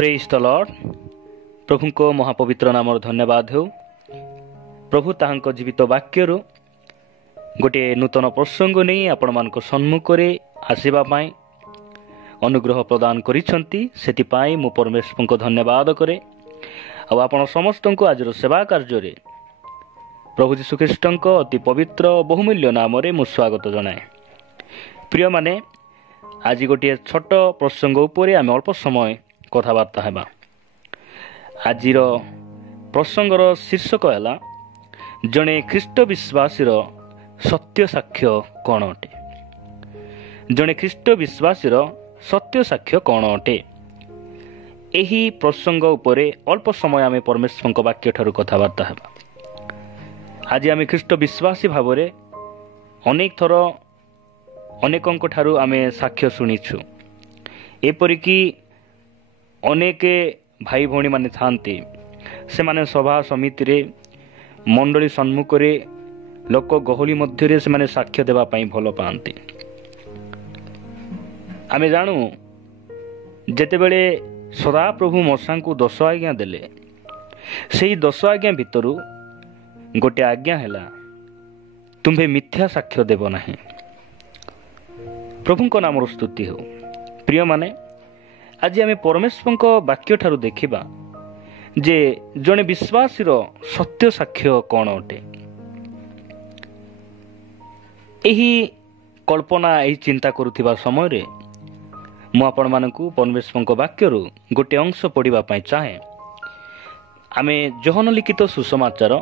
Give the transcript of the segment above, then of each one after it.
Praise the Lord. प्रभु को महापवित्र नाम धन्यवाद हो। प्रभु ताहांको जीवित वाक्य गोटे नूतन प्रसंग नहीं आपण मान सम्मुख में आसवाई अनुग्रह प्रदान करिसेंती। सेतिपाई मु परमेश्वर को धन्यवाद करे। आपण समस्त को आज सेवा कार्य प्रभु जीशु ख्रीष्ट अति पवित्र बहुमूल्य नाम मु स्वागत जनाए। प्रिय माने आज गोटे छोट प्रसंग उपरे आम अल्प समय कथबार्ता हेबा। आज प्रसंगर शीर्षक है जड़े ख्रीष्ट विश्वासी सत्य साक्ष्य कौन अटे। जड़े ख्रीष्ट विश्वासी सत्य साक्ष्य कौन अटे। यही प्रसंग उपरे अल्प समय आम परमेश्वर वाक्य ठारू कथबार्ता हेबा। आज आम ख्रीष्ट विश्वासी भाव में अनेक थर अनेकों ठारू आमे साक्ष्य शुणीछु। एपरिकी अनेक भाई भौणी माने थांती से माने सभा समिति रे मंडली सम्मुख रे लोक गहली मध्य से माने साक्ष्य देवा पाई भल पाती। आमे जानू जेतेबेले सदा प्रभु मसा को 10 आज्ञा देले से 10 आज्ञा भितरु गोटे आज्ञा हैला तुम्हें मिथ्या साक्ष्य देव नहीं। प्रभु को नाम स्तुति हो। प्रिय माने आज आम परमेश्वर वाक्य ठारू देखिबा जे जड़े विश्वासी सत्य साक्ष्य कौन अटे। यही कल्पना यही चिंता करुथिबा समय रे मु आपण मानकु परमेश्वर वाक्य गोटे अंश पढ़िबा पई चाहे। आमे जोहन लिखित सुसमाचार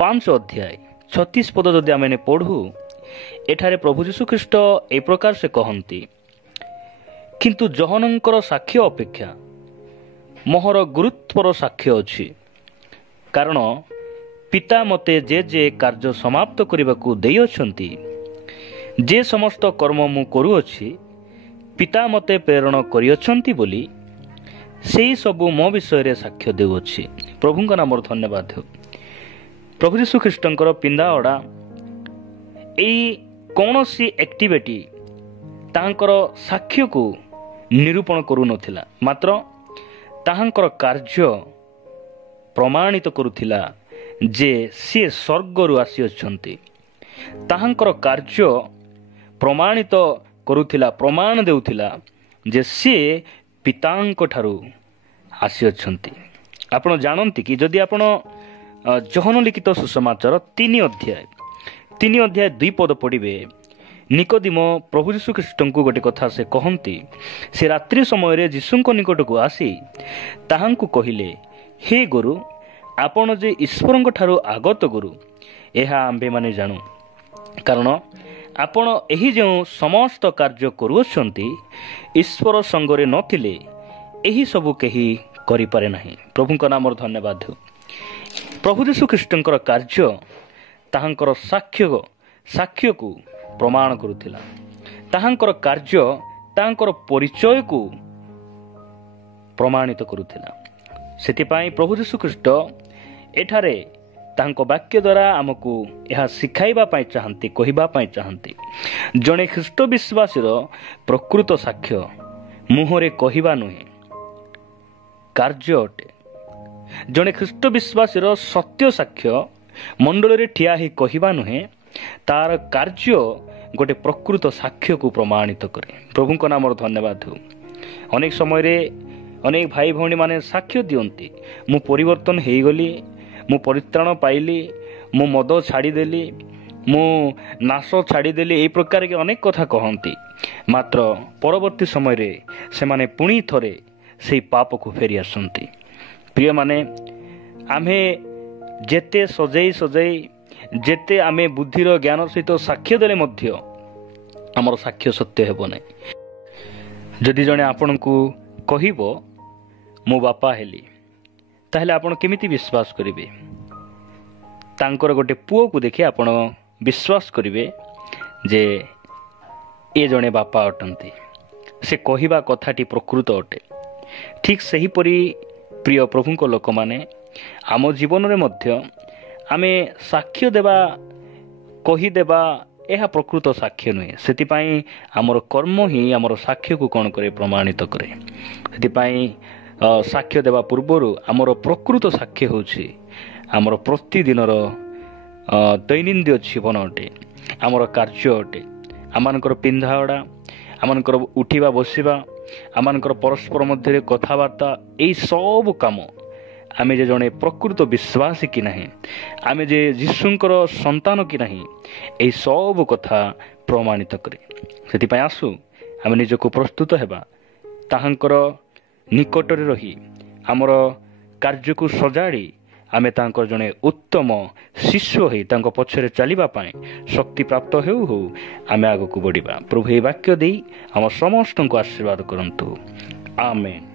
5 अध्याय 36 पद जदि आमे पढ़ू एठारे प्रभु जीशु ख्रीष्ट ए प्रकार से कहती, किंतु जहनंकर साक्ष्य अपेक्षा मोहर गुरुत्वर साक्ष्य अच्छी, कारण पिता मते जे जे कार्य समाप्त करने को देइछंती जे समस्त कर्म मु करूअछि पिता मते प्रेरण करियछंती बोली सेही सबु मो विषय रे साक्ष्य देउछि। प्रभु नाम धन्यवाद हो। प्रभु जीशु ख्रीष्टंकर पिंदा अड़ा एई कौनसी एक्टिविटी तांकर साक्ष्य को निरूपण करू नथिला, मात्र ताहांकर कार्य प्रमाणित करुथिला जे सी स्वर्गरु आसी अछंती। ताहांकर कार्य प्रमाणित करुथिला, प्रमाण देउथिला जे सी पितांक ठारू आसी अछंती। आपण जानंती कि जदि आपण जोहन लिखित सुसमाचार 3 अध्याय 2 पद पढ़िबे, निकोदिम प्रभु जीशु ख्रीष्ट को गोटे कथा से कहती। से रात्रि समय जीशु निकट को आसी ताहांकु कहिले, हे गुरु आपण जे ईश्वर ठारू आगत गुरु एहा आंबे माने जानू, कारण आपण एही जो समस्त कार्य करुछंती ईश्वर संगरे नथिले एही सबु केही करि पारे नाही। प्रभु का नाम धन्यवाद हो। प्रभु जीशु ख्रीष्टंकर कार्य ताहांकर साक्ष्य को प्रमाण करुथिला। ताहांकर कार्य ताहांकर परिचय को प्रमाणित करुथिला। सेतिपाई प्रभु जीशु ख्रीष्ट एठारे ताहांको वाक्य द्वारा आमको यह शिखाइबा पाई चाहंती, कहिबा पाई चाहंती। जणे ख्रीष्ट विश्वासी प्रकृत साक्ष्य मुहरे कहिबा नुहे, कार्य अटे। जणे ख्रीष्ट विश्वासी सत्य साक्ष्य मंडल रे ठिया ही कहिबा नुहे, तार कार्य गोटे प्रकृत साक्ष्य को प्रमाणित करे। प्रभु को नाम धन्यवाद हो। अनेक समय रे अनेक भाई भौणी माने साक्ष्य दियंती, मु परिवर्तन हेई गली, मु परित्राण पाइली, मु मद छाड़ीदेली, मु नाश छाड़ीदेली, एई प्रकार के अनेक कथा कहंती। मात्र परवर्ती समय रे से माने पुणी थरे सेई पाप को फेरी आसंती। प्रिय माने आमे जेते सजई जेते आमे बुद्धिर ज्ञान सहित साक्ष्य देले मध्य आमर साक्ष्य सत्य हेबो नै। जदि जणे आपण को कहिबो मो बापा हेली, ताहले आपण केमिति विश्वास करिवे? तांकर गोटे पुओ को देखि आपण विश्वास करिवे जे ए जणे बापा अटंती, से कहिबा कथाटी प्रकृत अटे। ठीक सही परी प्रिय प्रभु को लोक माने आम जीवन रे मध्य आमे साक्ष्य देवा कहीदेवा यह प्रकृत साक्ष्य नुहे। से आमर कर्म ही आमर साक्ष्य को कौन करे प्रमाणित करे। से ସାକ୍ଷ୍ୟ ଦେବା ପୂର୍ବରୁ ଆମର ପ୍ରକୃତ ସାକ୍ଷ୍ୟ ହେଉଛି ଆମର ପ୍ରତିଦିନର ଦୈନନ୍ଦିନ ଜୀବନ ଅଟେ, ଆମର କାର୍ଯ୍ୟ ଅଟେ, ଆମମାନଙ୍କର ପିନ୍ଧାଅଡ଼ା, ଆମମାନଙ୍କର ଉଠିବା ବସିବା, ଆମମାନଙ୍କର ପରସ୍ପର ମଧ୍ୟରେ କଥାବାର୍ତ୍ତା, ଏହି ସବୁ କାମ ଆମେ ଯେ ଜଣେ ପ୍ରକୃତ ବିଶ୍ୱାସୀ କି ନାହିଁ, ଆମେ ଯେ ଯୀଶୁଙ୍କର ସନ୍ତାନ କି ନାହିଁ, ଏହି ସବୁ କଥା ପ୍ରମାଣିତ କରେ। ସେଥିପାଇଁ ଆସୁ ଆମେ ନିଜକୁ ପ୍ରସ୍ତୁତ ହେବା, ତାହାଙ୍କର ନିକଟରେ ରହି ଆମର କାର୍ଯ୍ୟକୁ ସଜାଡ଼ି ଆମେ ତାଙ୍କର ଜଣେ ଉତ୍ତମ ଶିଷ୍ୟ ହୋଇ ତାଙ୍କ ପଛରେ ଚାଲିବା ପାଇଁ ଶକ୍ତିପ୍ରାପ୍ତ ହେଉ ହେଉ ଆମେ ଆଗକୁ ବଢ଼ିବା। ପ୍ରଭୁ ଏହି ବାକ୍ୟ ଦେଇ ଆମ ସମସ୍ତଙ୍କୁ ଆଶୀର୍ବାଦ କରନ୍ତୁ। ଆମେନ୍।